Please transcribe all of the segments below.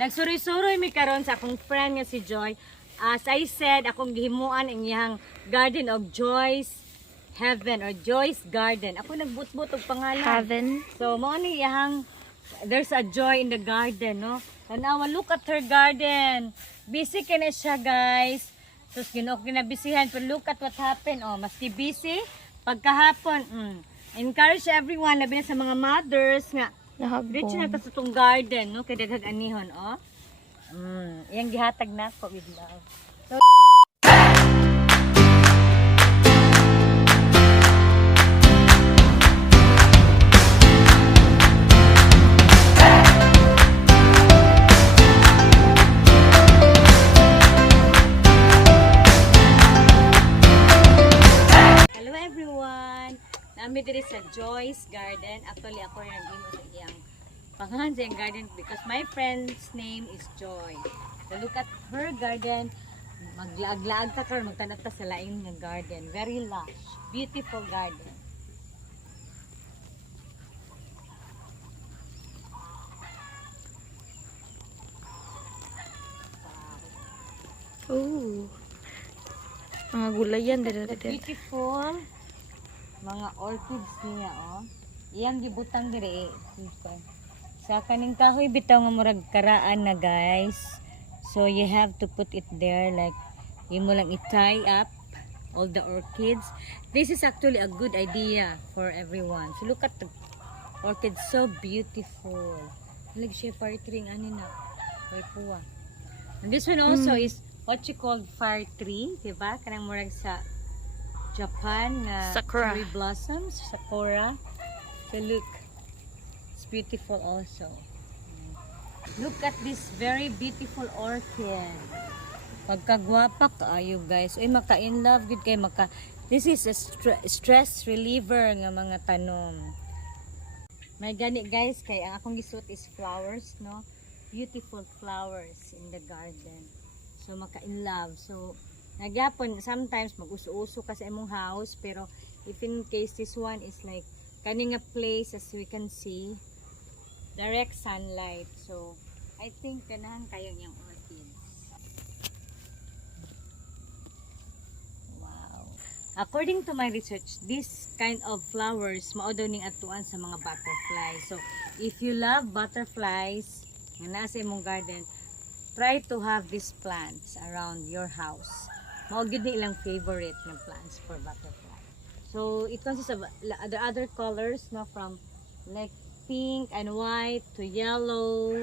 Nagsuroy-suroy mi karon sa akong friend nga si Joy. As I said, akong gihimuan ang iyang Garden of Joy's Heaven or Joy's Garden. Ako nagbutbut og pangalan. Heaven. So mo ni iyang there's a joy in the garden, no? Tanawa, look at her garden. Busy kina siya, guys. Tapos ginabisihan, pero look at what happened. Oh, maski busy pagkahapon. Encourage everyone, labi na sa mga mothers nga reach na ta sa itong garden, no? Kaya daghang anihon, oh. Iyang gihatag na ko with love. So, hello everyone! Nami diri sa Joy's Garden. Actually, ako rin nag-imo sa iyang pangalan sa iyang garden because my friend's name is Joy. So look at her garden. Maglaag-laag ta karon magtanag ta sa laing nga garden. Very lush, beautiful garden. Oh. Mga gulayan dito. Beautiful mga orchids niya, oh. Iyang gibutang dire sa kaning kahoy bitaw nga murag karaan na, guys. So you have to put it there like imo lang i-tie up all the orchids. This is actually a good idea for everyone. So look at the orchids, so beautiful. Like siya fire tree ani na. Way puwa. And this one also is what you call fire tree, diba? Kanang murag sa Japan na Sakura. cherry blossoms, sakura. So look, it's beautiful also. Look at this very beautiful orchid. Pagkagwapa kaayo, guys. Ay maka-in love gid kay maka. This is a stress reliever nga mga tanom. May gani, guys, kay ang akong gisuot is flowers, no? Beautiful flowers in the garden. So maka-in love. So nagyapon sometimes mag-uso-uso ka sa imong house, pero if in case this one is like kaning nga place, as we can see, direct sunlight. So I think ganahan kayo niyang orchids. Wow. According to my research, this kind of flowers mao daw ning atuan sa mga butterflies. So if you love butterflies nga nasa imong garden, try to have these plants around your house. Mao gid ni ilang favorite na plants for butterfly. So it consists of the other colors, no, from like pink and white to yellow,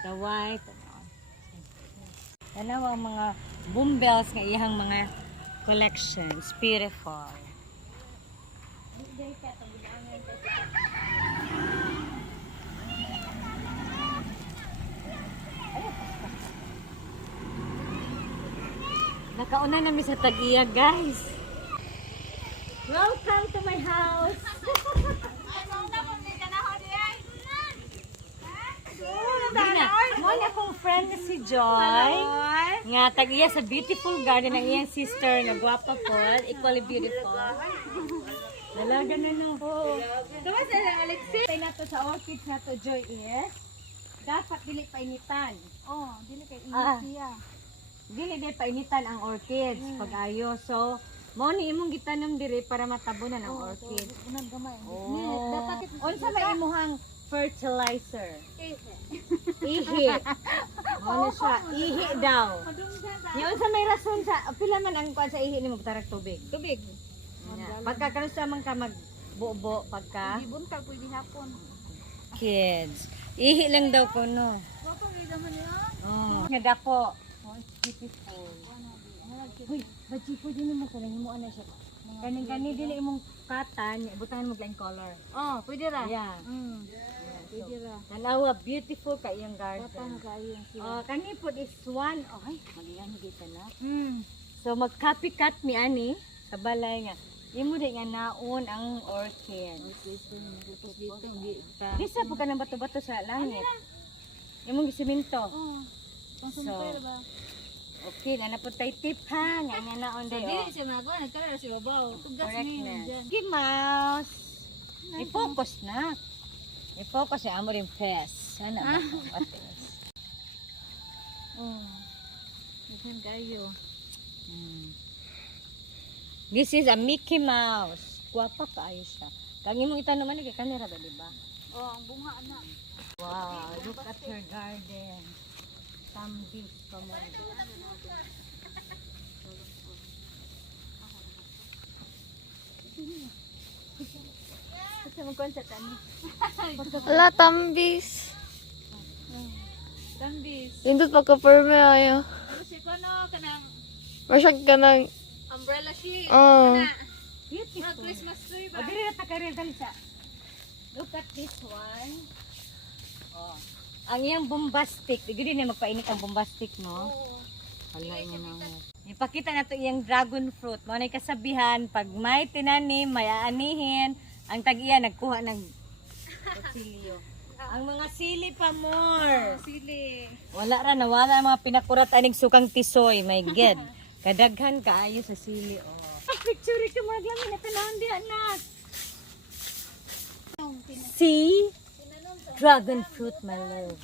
the white. Ano ang mga boombells nga iyang mga collections, beautiful. Nakauna namin sa Tag-iya, guys. Welcome to my house. Muna akong friend na si Joy. Nga Tag-iya sa beautiful garden ng iyang sister na gwapa po, equally beautiful. Dalaga na no. Kamusta lang, Alexis? Tayo na to sa orchids na to, Joy, is dapat dili painitan. Oh, dili kay init siya. Dili din painitan ang orchids pag-ayo. So, mo ni imong gitanom diri para matabunan ang orchids. Unang gamay. Oh. Dapat Unsa may imuhang fertilizer? ihi. Ihi. Mo siya, ihi daw. Ni unsa may rason sa pila man ang kuan sa ihi nimo tarag tubig? Tubig. Pagka karon sa man ka magbubo pagka Ibon ka pwede hapon. kids. Ihi lang daw kuno. Papa may daman niya. Oh. Nga dako. Oh, it's beautiful. Uy, bachi po din mo sa mo ana siya. Kaning-kani din imong katan, butahan mo lang color. Oh, pwede ra. Yeah. Pwede ra. Tanawa, beautiful ka iyang Dapat garden. na kayo yung siya. Oh, kani po is one. Oh, ay, maliyan kita na. Mm. So mag-copycat mi ani sa balay nga. Imo di nga naon ang orchid. Bisa po ka ng bato-bato sa langit. Imong gisemento. Oh. So, Konsumper ba? okay, na naputay tip ha. Nga nga naon So, dayo. dili siya nagawa, nagkala si babaw. Tugas niyo Correctness. dyan. Mickey Mouse. I-focus na. I-focus na amo rin press. Sana ba? What is? Daghan kayo. This is a Mickey Mouse. Guwapa kaayo siya. Kang imong itanong man kay camera ba, di ba? Oh, ang bunga ana. Wow, look at her garden. Some beef pa mo. Kasi mag-concert ani. Ala, tambis. Tambis. Lindot pagka-perme ayo. Ano si kono kanang Masyag ka ng... umbrella sheet. Oh. Mga Christmas tree O, ba? dili na takaril dali siya. Look at this one. Oh. Ang iyang bombastic. Di gudi na magpainit ang bombastic, no? Oo. Wala niya na. Ipakita na to iyang dragon fruit. Mga kasabihan, pag may tinanim, may aanihin, ang tag-iya nagkuha ng kutsilyo. Ang mga sili pa more. Sili. Wala ra, nawala ang mga pinakurat aning sukang tisoy. My God. Kadaghan kaayo sa sili. Oh. Picture ito mga lamin na tanawin di anak. See? Dragon fruit, my love.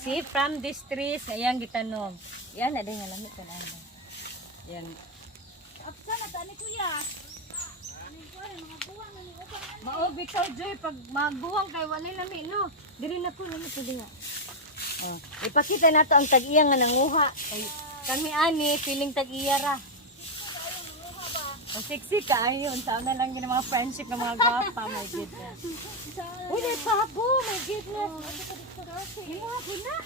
See, from these trees, ayan gitanom. Yan, ada nga lamit ka na. Yan. Apsa na tani kuya. Ano ko mga buwan na ni upang ano. Maobi ka, Joy, pag maguwang kay walay lami, no? Diri na po, lamit ko diha. Oh. Ipakita na to ang tag-iya nga nanguha. Kay kami ani, feeling tag-iya ra. O sexy ka, ayun. Saan na lang yun ang mga friendship ng mga gwapa, my goodness. Uy, may pabo, my goodness. Hinapo na.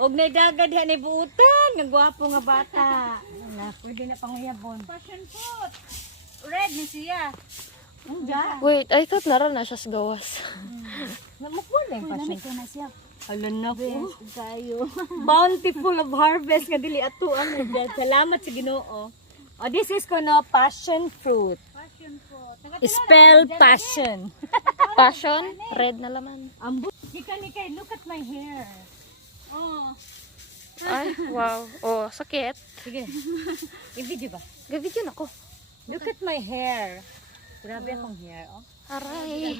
Huwag na dagad yan ay buutan. Nga gwapo nga bata. Na, pwede na panguyabon. Passion fruit. Red ni siya. Diyan. Wait, I thought naral na siya sa gawas. Namukwa na yung passion. Ko na siya. Hala na po. Kayo. Bountiful of harvest nga dili atuan mo dyan. Salamat sa Ginoo. Oh, this is kuno passion fruit. Passion fruit. Spell passion. Passion, red na laman. Ambo. Ika ni kay, look at my hair. Oh. Ay, wow. Oh, sakit. Sige. I-video ba? Gavidyo na ko. Look at my hair. Grabe akong hair, oh. Aray.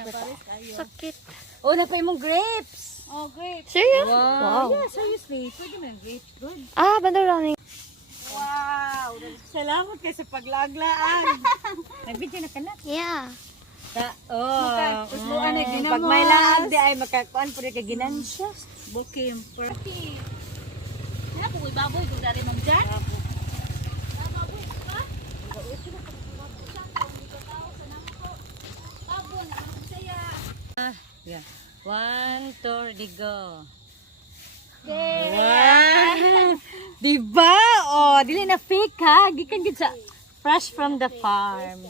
Sakit. Oh, napay mong grapes. Oh, great. Serious? Wow. Wow. Yeah, seriously. Pwede mo ng grapes. Good. Ah, banda lang. Wow. Salamat kayo sa paglaglaan. Nag-video na ka na. Yeah. Tusluan na ginamos. Pag may laag di ay makakuan po rin ka ginansya. Bukim. Party. Kaya kung ibaboy kung dari mong dyan. Yeah. 1, 2, di go. Okay. Wow! Diba? Oh, dili na fake ha. Gikan gid sa fresh from the farm.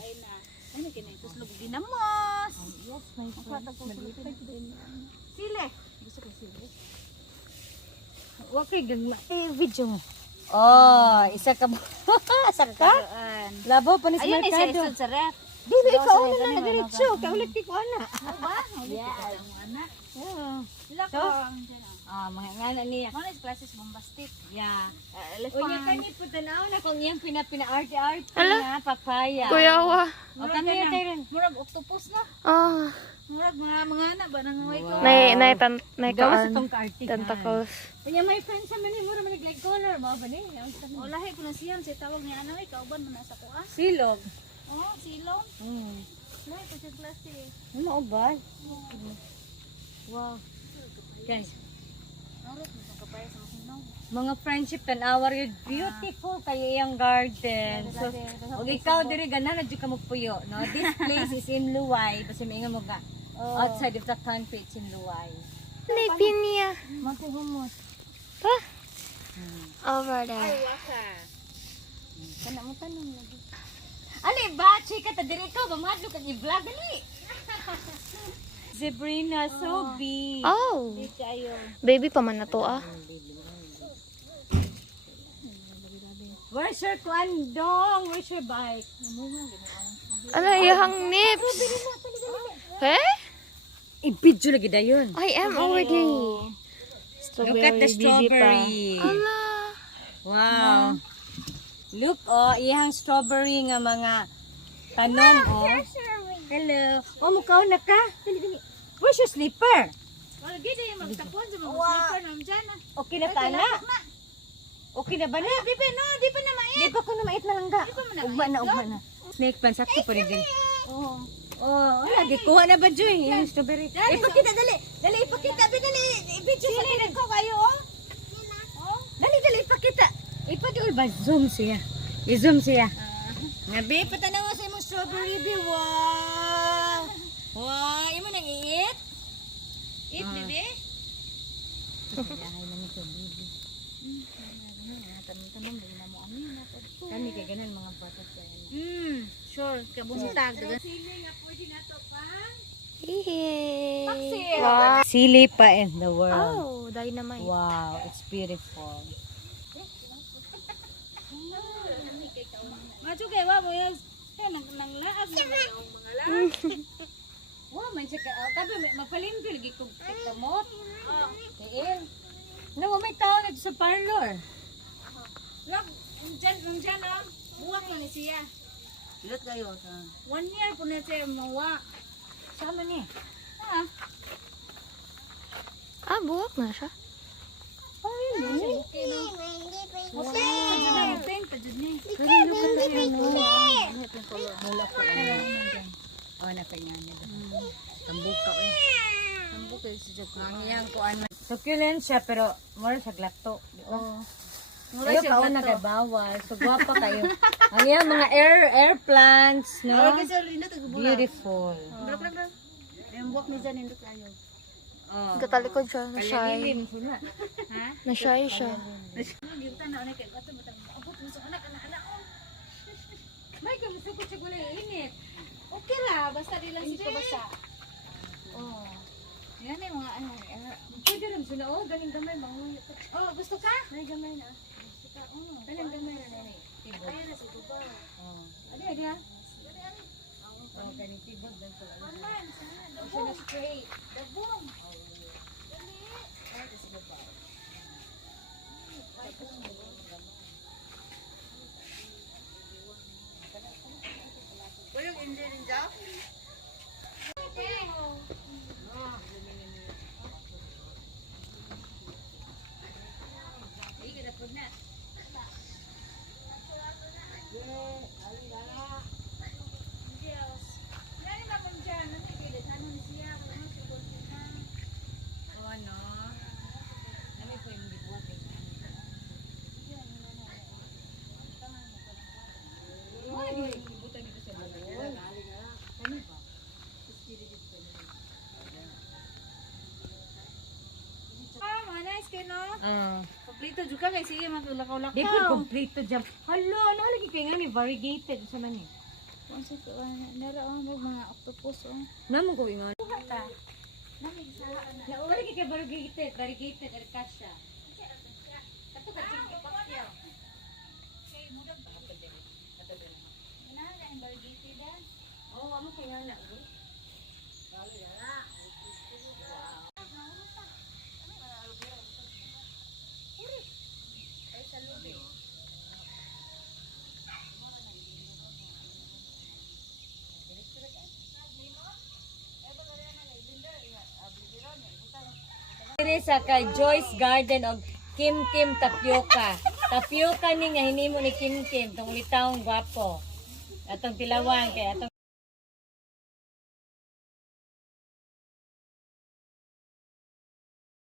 Ano kinay tuslog ginamos. Yes, my friend. Sili. Okay, gagma. Video mo. Oh, isa ka mo. Isa ka? Labaw pa ni sa Ayun ni sa merkado. isod sa ref. Dili ka una na diretso. Kaulit ki ko ana. Ba? Yes. Anak. Yeah. Sila So? ko. Ah, mga ngana niya. Ano is classes bombastic? Yeah. Elephant. Unya kani po tanaw na kung iyang pina-arte-arte na papaya. Kuyawa. O kami na tayo rin. Murag octopus na. Ah. Murag mga anak ba nang way ko. Nay Gawas kaan. itong kaarte. Tentacles. Kanya may friends sa mani mura manig like color mo ba ni? O lahi ko na siyam si tawag ni ana ay kauban man sa kuan. Silog. Oh, silong. Lahi ko sa klase. Ano ba? Wow. Guys, Narot mo sa kapaya sa mahinog. mga friendship tan-awar yun. Beautiful kayo iyang garden. So, og ikaw diri gana na jud ka magpuyo, no? This place is in Luway, basta maingon mo ga. Outside of the country, it's in Luway. Nay pinya. Makuhumot. Pa? Over there. Waka. Kana mo tanong lagi. Ali ba, chika ta diri ka ba madlo kag i-vlog dali. Zebrina, so big. Oh. Di kayo. Baby pa man na to ah. Where's your kwandong? Where's your bike? Ano, iyahang nips. Eh? I-video lagi dayon. I am already. Look at the strawberry. Ala. Wow. Look, oh, iyang strawberry nga mga tanom, oh. Hello. Oh, mukaw na ka. Dali, dali. Where's your slipper? Wala gid yung magtapon sa mga sleeper nam dyan. Okay na ka na? Okay na ba na? Di pa na mais. Di pa ko na mait na lang ga. Ugma na, ugma na. Snake plant, sakto pa rin din. Oo. Oh, lagi. Kuha na ba, Joy? Yung strawberry. Ipakita, dali. Dali, ipakita. Dali, i-video sa kinig ko kayo, oh. Oh. Dali, ipakita. Ipadul ba? Zoom siya. I-zoom siya. Nabi, patanaw sa imong strawberry, bi. Wow! Wow, imo nang iit? Eat, baby. Kami kay ganan mga bata sa Sure. Kabuntag. Hihi. Wow. Sili pa in the world. Oh, dynamite. Wow, it's beautiful. Macho kay wa mo yung nang laag mo yung mga laag. Wow, man siya ka. Tabi, magpalimpil, gikog kamot. Tiin. No, may tao na sa parlor. Lag, nung dyan, oh. Buwak na ni siya. Silot kayo. 1 year po na siya mawa. Sama ni. Ah, Ah, buwak na siya. okay, no? Okay, tajud na yung pink, tajud na. Mula ko. Oh, nakanya niya. Tambuka eh. Tambok kayo si Jack. Ang iyang kuan. Succulent siya pero more sa glato. Oo. Ayaw ka una kay bawal. So guwapa kayo. Ang iyang mga air plants, no? Kasi rinda tagbula. Beautiful. Yung buwak ni dyan, hindi kayo. Oh. Katalikod siya. Na-shy. Palilibin sila. Ha? Na-shy siya. Yung tanaw na kayo. Ato matang abot mo sa anak. May kamusta ko siya gulay init. Okay ra, basta di lang sila basa. Oh. Yan yung mga ano. Pwede rin sila. Oh, galing gamay. Mga Oh, gusto ka? Ay, gamay na. Gusto ka? Oh. Galing gamay na nani. Tibod. Ayan na sa guba. Oh. Adi, ah. Oh, galing tibod. Dan sila. Aman, sana. Siya Dabong. na spray. Dabong. Dali. Ay, kasi ba? Walang engine din dyan? Oh, ano? Nami po yung gibuhat eh. Ay, gibutan dito sa bawal. Ano ba? Ah, mga nice kayo, no? Ah. Kompleto juga kay sige matulakaw-lakaw. Di ko complete jam. Hala, nalagi kayo nga ni variegated sa man eh. Kung sa nara mga octopus oh. Naman ko ingon. Ta. Na wala kay variegated erkasya. Kato ka jing pakya. Ina na ang variegated ah. Oh, amo kay nga na. Diri sa kay Joyce Garden og Kim Kim Tapioca. Tapioca ni nga hinimo ni Kim Kim tong litawong gwapo. Atong tilawan kay atong